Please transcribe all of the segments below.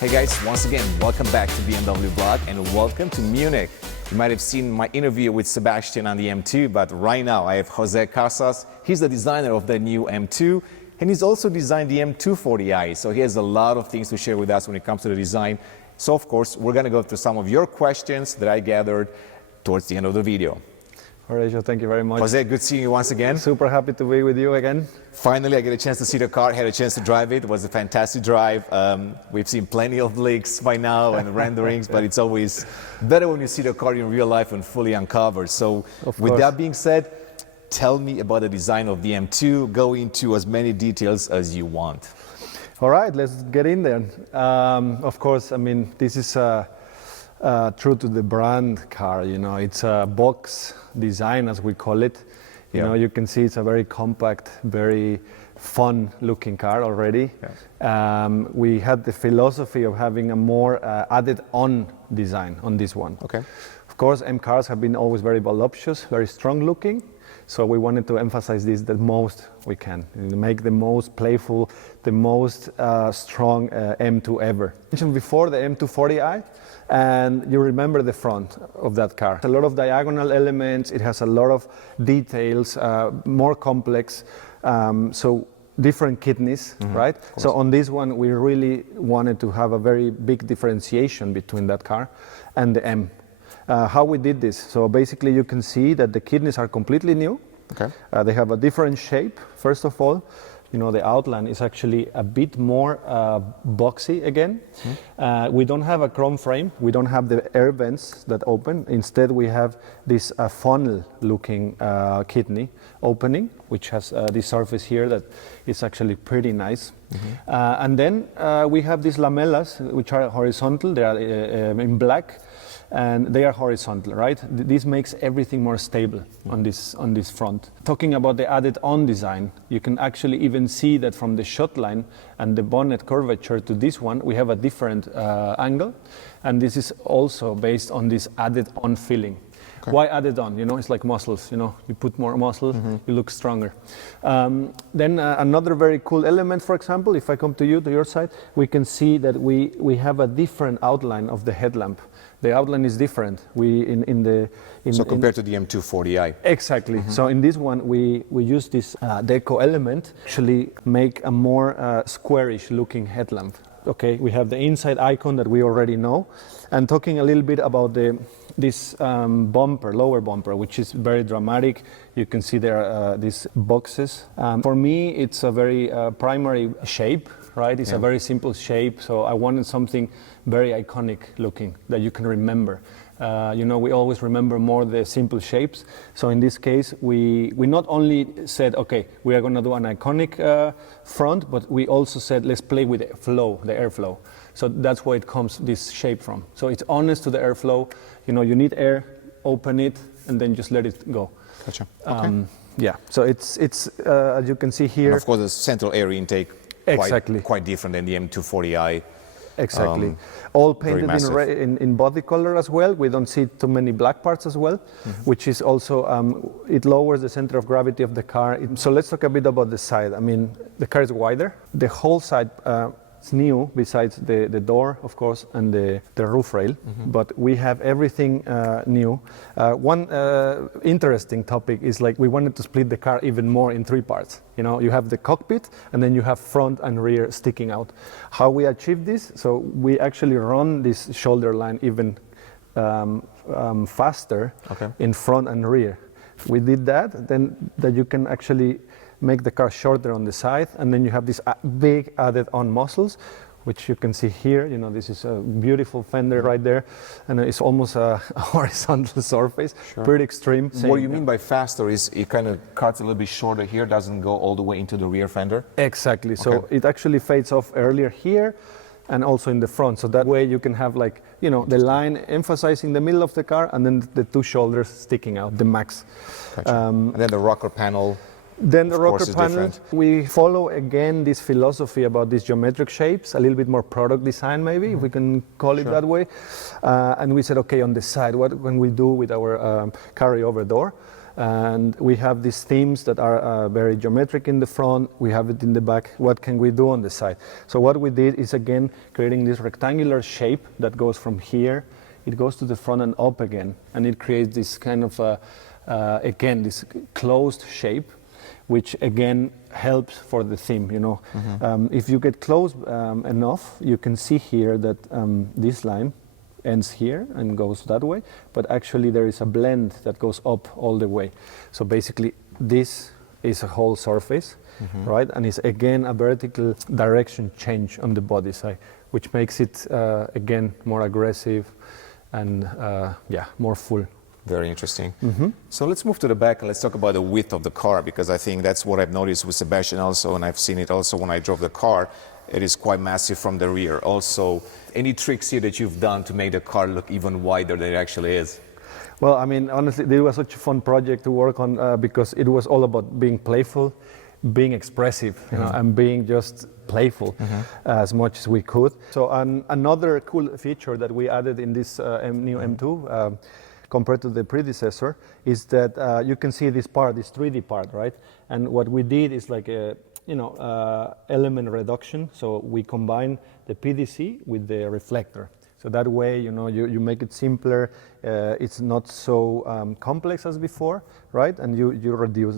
Hey guys, once again, welcome back to BMW Vlog and welcome to Munich. You might have seen my interview with Sebastian on the M2, but right now I have Jose Casas. He's the designer of the new M2 and he's also designed the M240i. So he has a lot of things to share with us when it comes to the design. So of course, we're going to go through some of your questions that I gathered towards the end of the video. Horatio, thank you very much. Jose, good seeing you once again. Super happy to be with you again. Finally, I get a chance to see the car, had a chance to drive it. It was a fantastic drive. We've seen plenty of leaks by now and renderings, but it's always better when you see the car in real life and fully uncovered. So with that being said, tell me about the design of the M2. Go into as many details as you want. All right, let's get in there. Of course, I mean, this is true to the brand car, you know, it's a box design as we call it. You know, you can see it's a very compact, very fun looking car already. We had the philosophy of having a more added on design on this one. Of course, M cars have been always very voluptuous, very strong looking. So we wanted to emphasize this the most we can, make the most playful, the most strong M2 ever. I mentioned before the M240i, and you remember the front of that car. A lot of diagonal elements, it has a lot of details, more complex, so different kidneys, right? So on this one, we really wanted to have a very big differentiation between that car and the M. How we did this, so basically you can see that the kidneys are completely new. They have a different shape, first of all. You know, the outline is actually a bit more boxy again. We don't have a chrome frame, we don't have the air vents that open. Instead we have this funnel looking kidney opening, which has this surface here that is actually pretty nice. And then we have these lamellas, which are horizontal. They are in black and they are horizontal, right? This makes everything more stable on this front. Talking about the added on design, you can actually even see that from the shot line and the bonnet curvature to this one, we have a different angle. And this is also based on this added on feeling. Why added on? You know, it's like muscles, you know, you put more muscle, you look stronger. Then another very cool element, for example, if I come to you, to your side, we can see that we have a different outline of the headlamp. The outline is different. So compared to the M240i. Exactly. So in this one, we use this deco element, actually make a more squarish looking headlamp. Okay, we have the inside icon that we already know. And talking a little bit about this bumper, lower bumper, which is very dramatic. You can see there are these boxes. For me, it's a very primary shape, right? It's a very simple shape. So I wanted something very iconic looking that you can remember. You know, we always remember more the simple shapes. So in this case, we not only said, okay, we are going to do an iconic front, but we also said, let's play with the flow, the airflow. So that's where it comes, this shape from. So it's honest to the airflow. You know, you need air, open it, and then just let it go. Gotcha. Yeah, so it's as you can see here. And of course, the central air intake quite different than the M240i. Exactly. All painted in body color as well. We don't see too many black parts as well, which is also, it lowers the center of gravity of the car. So let's talk a bit about the side. I mean, the car is wider. The whole side is new, besides the door, of course, and the roof rail. But we have everything new. One interesting topic is like we wanted to split the car even more in three parts. You know, you have the cockpit and then you have front and rear sticking out. How we achieve this? So we actually run this shoulder line even faster in front and rear. We did that, then that you can actually make the car shorter on the side, and then you have these big added on muscles, which you can see here. You know, this is a beautiful fender right there, and it's almost a horizontal surface, pretty extreme. What you mean by faster is it kind of cuts a little bit shorter here, doesn't go all the way into the rear fender? Exactly, so it actually fades off earlier here, and also in the front, so that way you can have, like, you know, the line emphasizing the middle of the car, and then the two shoulders sticking out, the max. And then the rocker panel. Then the rocker panel, we follow again this philosophy about these geometric shapes, a little bit more product design maybe, if we can call it that way. And we said, okay, on the side, what can we do with our carryover door? And we have these themes that are very geometric in the front, we have it in the back. What can we do on the side? So what we did is, again, creating this rectangular shape that goes from here, it goes to the front and up again, and it creates this kind of, again, this closed shape, which again helps for the theme, you know. If you get close enough, you can see here that this line ends here and goes that way, but actually there is a blend that goes up all the way. So basically this is a whole surface, right? And it's again a vertical direction change on the body side, which makes it again more aggressive and yeah, more full. Very interesting. So let's move to the back and let's talk about the width of the car, because I think that's what I've noticed with Sebastian also, and I've seen it also when I drove the car. It is quite massive from the rear. Also, any tricks here that you've done to make the car look even wider than it actually is? Well, I mean, honestly, it was such a fun project to work on because it was all about being playful, being expressive, you know, and being just playful as much as we could. So another cool feature that we added in this new M2 compared to the predecessor is that you can see this part, this 3D part, right? And what we did is like a element reduction. So we combine the PDC with the reflector. So that way, you know, you make it simpler. It's not so complex as before, right? And you reduce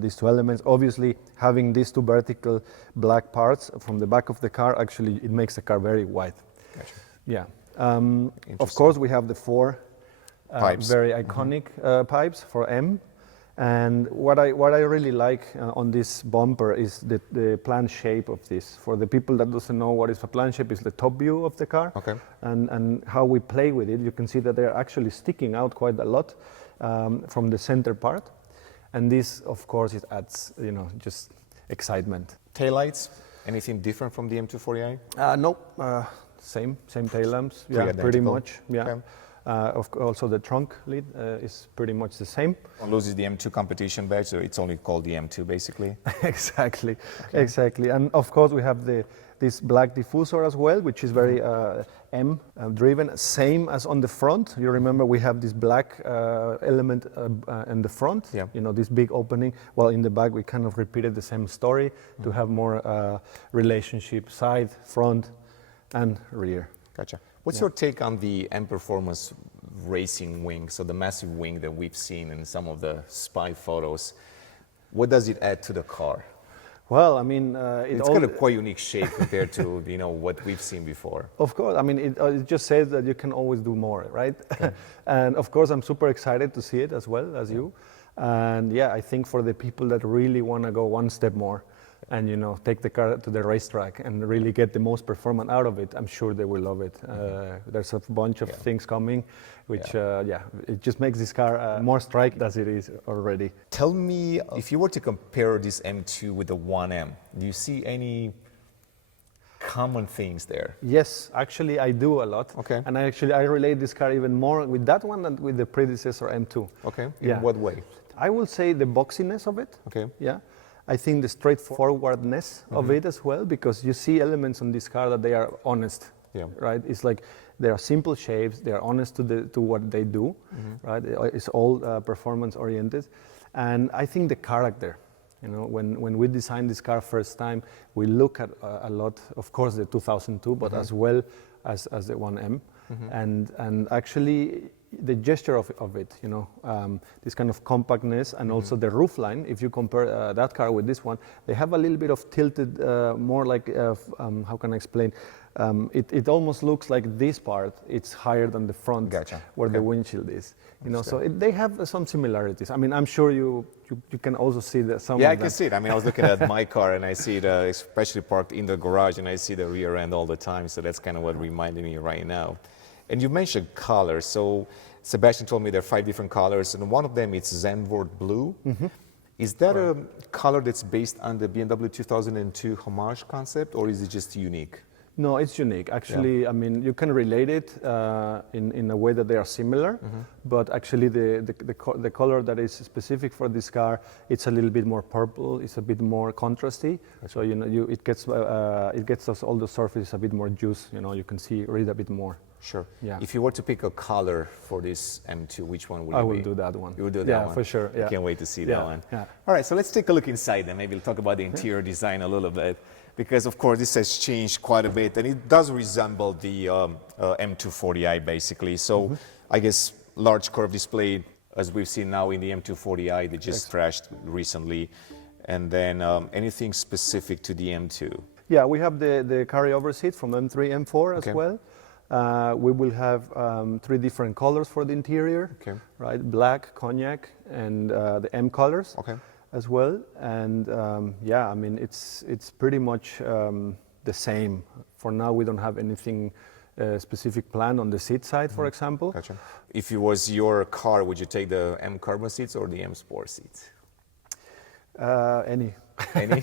these two elements. Obviously, having these two vertical black parts from the back of the car, actually, it makes the car very wide. Gotcha. Yeah. Of course, we have the four pipes. very iconic pipes for M. And what I really like on this bumper is the plan shape of this. For the people that doesn't know what is a plan shape, is the top view of the car. Okay. And how we play with it, you can see that they're actually sticking out quite a lot from the center part. And this, of course, it adds, you know, just excitement. Taillights, anything different from the M240i? No, same tail lamps. Yeah, pretty much. Yeah. Okay. Also, the trunk lid is pretty much the same. One loses the M2 competition badge, so it's only called the M2, basically. Exactly, okay. Exactly. And of course, we have this black diffuser as well, which is very M driven, same as on the front. You remember we have this black element in the front, you know, this big opening. Well, in the back, we kind of repeated the same story to have more relationship side, front, and rear. Gotcha. What's your take on the M Performance racing wing, so the massive wing that we've seen in some of the spy photos? What does it add to the car? Well, I mean, it's got a quite unique shape compared to, you know, what we've seen before. Of course, I mean, it just says that you can always do more, right? Okay. And of course, I'm super excited to see it as well as you. And yeah, I think for the people that really want to go one step more, and, you know, take the car to the racetrack and really get the most performance out of it, I'm sure they will love it. There's a bunch of things coming, which, it just makes this car more striking as it is already. Tell me, if you were to compare this M2 with the 1M, do you see any common things there? Yes, actually I do a lot. Okay. And I relate this car even more with that one than with the predecessor M2. Okay. In what way? I will say the boxiness of it. Okay. Yeah. I think the straightforwardness of it as well, because you see elements on this car that they are honest, right? It's like they are simple shapes, they are honest to what they do, right? It's all performance oriented. And I think the character, you know, when we designed this car first time, we look at a lot, of course, the 2002, but as well as the 1M. And actually, the gesture of it, you know, this kind of compactness, and also the roof line. If you compare that car with this one, they have a little bit of tilted, more like, how can I explain? It almost looks like this part, it's higher than the front, where the windshield is. You know, so they have some similarities. I mean, I'm sure you can also see some. Yeah, I can see it. I mean, I was looking at my car and I see it, especially parked in the garage, and I see the rear end all the time. So that's kind of what reminded me right now. And you mentioned colors. So Sebastian told me there are 5 different colors, and one of them is Zenworld Blue. Is that a color that's based on the BMW 2002 homage concept, or is it just unique? No, it's unique. Actually, I mean, you can relate it in a way that they are similar, but actually the color that is specific for this car, it's a little bit more purple. It's a bit more contrasty. So you know, it gets us all the surface a bit more juice. You know, you can read a bit more. Sure. Yeah. If you were to pick a color for this M2, which one would I it will be? do that one. You would do that yeah, one? for sure. Yeah. I can't wait to see Yeah, that one. yeah. All right, so let's take a look inside and maybe we'll talk about the interior design a little bit. Because of course this has changed quite a bit and it does resemble the M240i basically. So I guess large curved display as we've seen now in the M240i, they just crashed recently. And then anything specific to the M2? Yeah, we have the carryover seat from M3, M4 as well. We will have 3 different colors for the interior, right? Black, cognac, and the M colors as well. And yeah, I mean, it's pretty much the same. For now, we don't have anything specific planned on the seat side, for example. Gotcha. If it was your car, would you take the M Carbon seats or the M Sport seats? Any. Any?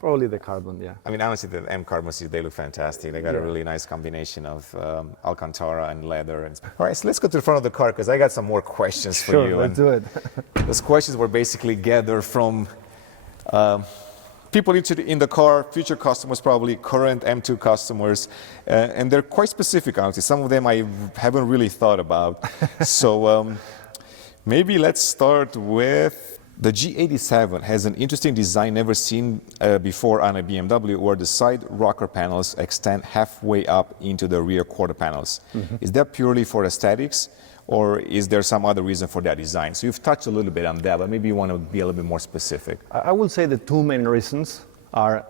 Probably the carbon, yeah. I mean, honestly, the M Carbon seats, they look fantastic. They got a really nice combination of Alcantara and leather. All right, so let's go to the front of the car because I got some more questions for you. Sure, let's do it. Those questions were basically gathered from people in the car, future customers probably, current M2 customers, and they're quite specific, honestly. Some of them I haven't really thought about. So maybe let's start with the G87 has an interesting design never seen before on a BMW where the side rocker panels extend halfway up into the rear quarter panels. Is that purely for aesthetics or is there some other reason for that design? So you've touched a little bit on that, but maybe you want to be a little bit more specific. I will say the 2 main reasons are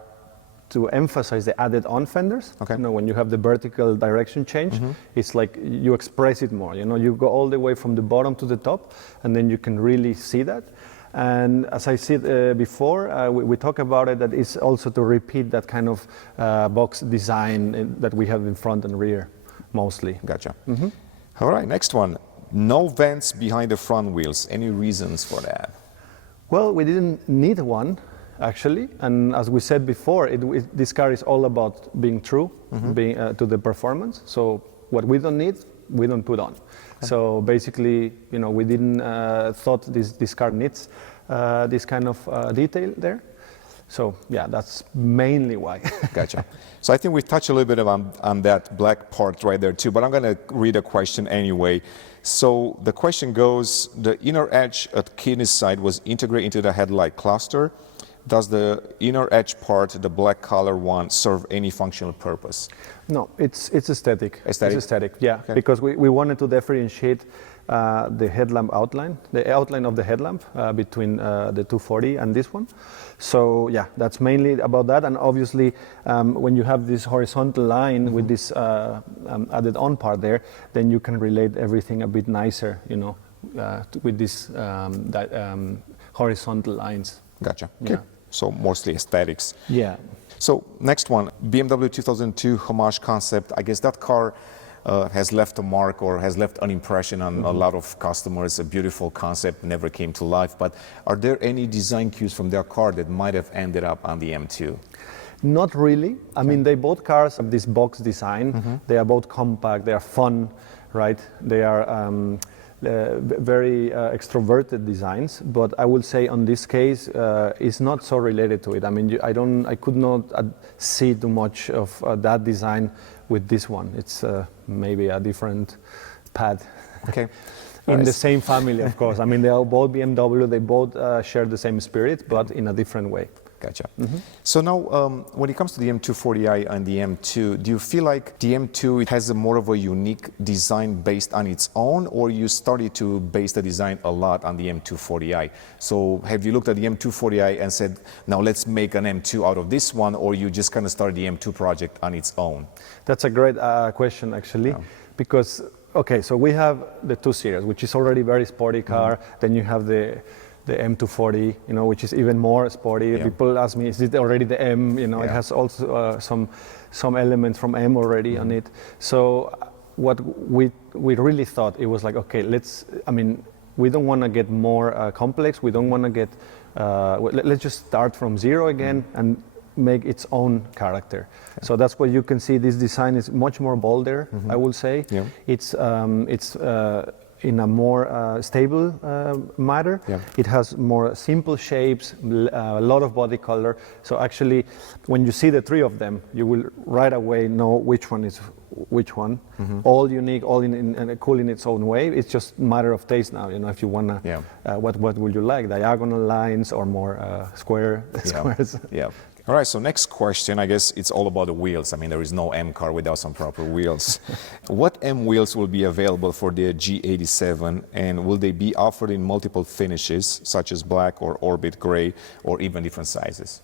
to emphasize the added on fenders. You know, when you have the vertical direction change, it's like you express it more. You know, you go all the way from the bottom to the top and then you can really see that. And as I said before, we talk about it, that it's also to repeat that kind of box design that we have in front and rear, mostly. Gotcha. All right, next one. No vents behind the front wheels. Any reasons for that? Well, we didn't need one, actually. And as we said before, this car is all about being true being, to the performance. So what we don't need, we don't put on. So basically, you know, we didn't thought this car needs this kind of detail there. So yeah, that's mainly why. Gotcha. So I think we touched a little bit on that black part right there too, but I'm going to read a question anyway. So the question goes, the inner edge at kidney side was integrated into the headlight cluster. Does the inner edge part, the black color one, serve any functional purpose? No, it's aesthetic. Aesthetic? It's aesthetic, yeah. Okay. Because we wanted to differentiate the headlamp outline, the outline of the headlamp between the 240 and this one. So yeah, that's mainly about that. And obviously, when you have this horizontal line with this added on part there, then you can relate everything a bit nicer, you know, with these horizontal lines. Gotcha. Okay. Yeah. So mostly aesthetics. Yeah. So next one, BMW 2002 homage concept. I guess that car has left a mark or has left an impression on a lot of customers. A beautiful concept, never came to life. But are there any design cues from their car that might have ended up on the M2? Not really. I mean, they both cars have this box design. They are both compact. They are fun, right? They are very extroverted designs, but I would say on this case it's not so related to it. I mean, I could not see too much of that design with this one. It's maybe a different pad. Okay. In the same family, of course. I mean, they are both BMW. They both share the same spirit, but in a different way. Gotcha. So now, when it comes to the M240i and the M2, do you feel like the M2 has a more of a unique design based on its own, or you started to base the design a lot on the M240i? So have you looked at the M240i and said, now let's make an M2 out of this one, or you just kind of started the M2 project on its own? That's a great question, actually, because, okay, so we have the 2 Series, which is already very sporty car. Then you have the M240, you know, which is even more sporty. Yeah. People ask me, is it already the M? You know, it has also some elements from M already on it. So what we really thought, it was like, okay, I mean, we don't want to get more complex. We don't want to get, let's just start from zero again and make its own character. Yeah. So that's what you can see. This design is much more bolder, I would say. Yeah. It's in a more stable matter. Yeah. It has more simple shapes, a lot of body color. So actually, when you see the 3 of them, you will right away know which one is which one. All unique, all in cool in its own way. It's just a matter of taste now. You know, if you wanna, what would you like? Diagonal lines or more squares? Yeah. All right, so next question, I guess it's all about the wheels. I mean, there is no M car without some proper wheels. What M wheels will be available for the G87, and will they be offered in multiple finishes, such as black or orbit gray, or even different sizes?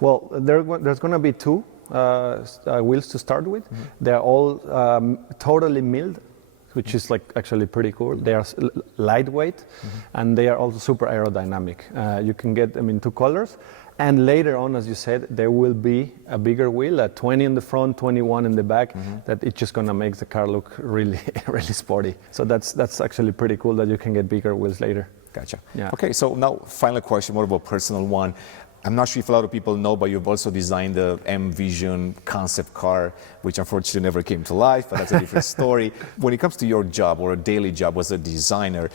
Well, there's going to be two wheels to start with. They're all totally milled, which is like actually pretty cool. They are lightweight, and they are also super aerodynamic. You can get them in two colors. And later on, as you said, there will be a bigger wheel, a 20 in the front, 21 in the back, that it's just gonna make the car look really, really sporty. So that's actually pretty cool that you can get bigger wheels later. Gotcha. Yeah. Okay, so now final question, more of a personal one. I'm not sure if a lot of people know, but you've also designed the M Vision concept car, which unfortunately never came to life, but that's a different story. When it comes to your job or a daily job as a designer,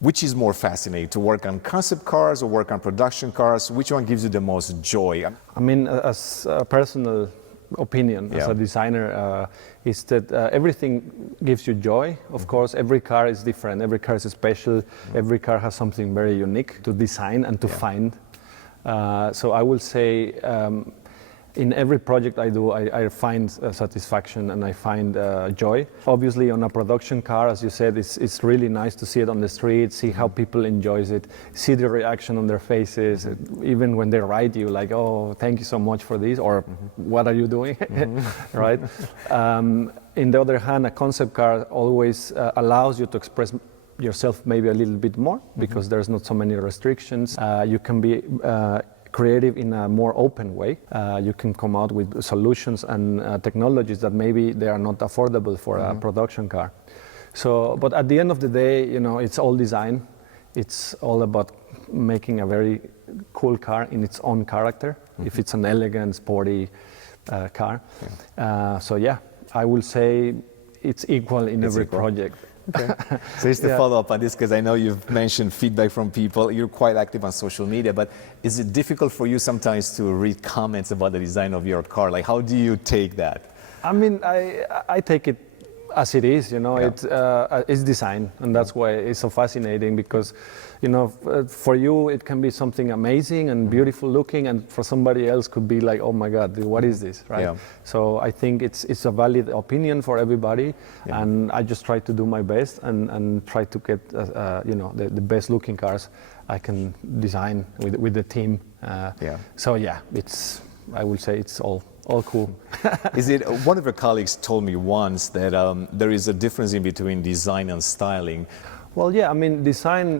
which is more fascinating, to work on concept cars or work on production cars? Which one gives you the most joy? I mean, as a personal opinion, as a designer, is that everything gives you joy. Of course, every car is different. Every car is special. Every car has something very unique to design and to find. So I will say, in every project I do, I find satisfaction and I find joy. Obviously, on a production car, as you said, it's really nice to see it on the street, see how people enjoy it, see the reaction on their faces, even when they write you like, oh, thank you so much for this, or what are you doing, right? In the other hand, a concept car always allows you to express yourself maybe a little bit more, because there's not so many restrictions. You can be creative in a more open way. You can come out with solutions and technologies that maybe they are not affordable for a production car. So, but at the end of the day, you know, it's all design. It's all about making a very cool car in its own character, if it's an elegant, sporty car. So yeah, I will say it's equal in every project. Okay. So here's the follow-up on this, because I know you've mentioned feedback from people. You're quite active on social media, but is it difficult for you sometimes to read comments about the design of your car? Like, how do you take that? I mean, I take it as it is, you know. It's design, and that's why it's so fascinating, because, you know, for you it can be something amazing and beautiful looking, and for somebody else could be like, oh my God, what is this, right? So I think it's a valid opinion for everybody, and I just try to do my best and try to get you know, the best looking cars I can design with the team. So yeah, I will say it's all cool. Is it, one of your colleagues told me once that there is a difference in between design and styling. Well, yeah, I mean, design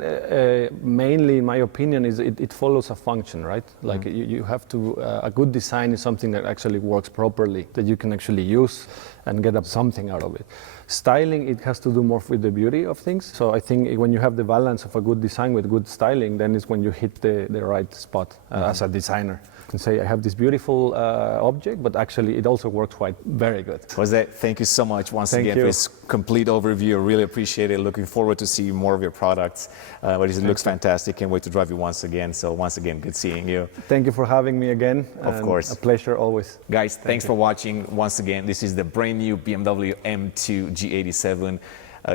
mainly, in my opinion, is it follows a function, right? Like you have to, a good design is something that actually works properly, that you can actually use and get something out of it. Styling, it has to do more with the beauty of things. So I think when you have the balance of a good design with good styling, then it's when you hit the right spot as a designer. You can say, I have this beautiful object, but actually it also works quite very good. Jose, thank you so much once again for this complete overview. I really appreciate it. Looking forward to see more of your products. But it looks fantastic. Can't wait to drive you once again. So once again, good seeing you. Thank you for having me again. Of course. A pleasure always. Guys, thanks for watching once again. This is the brand new BMW M2 G87.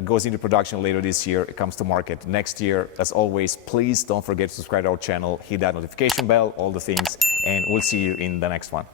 Goes into production later this year. It comes to market next year. As always, please don't forget to subscribe to our channel, hit that notification bell, all the things, and we'll see you in the next one.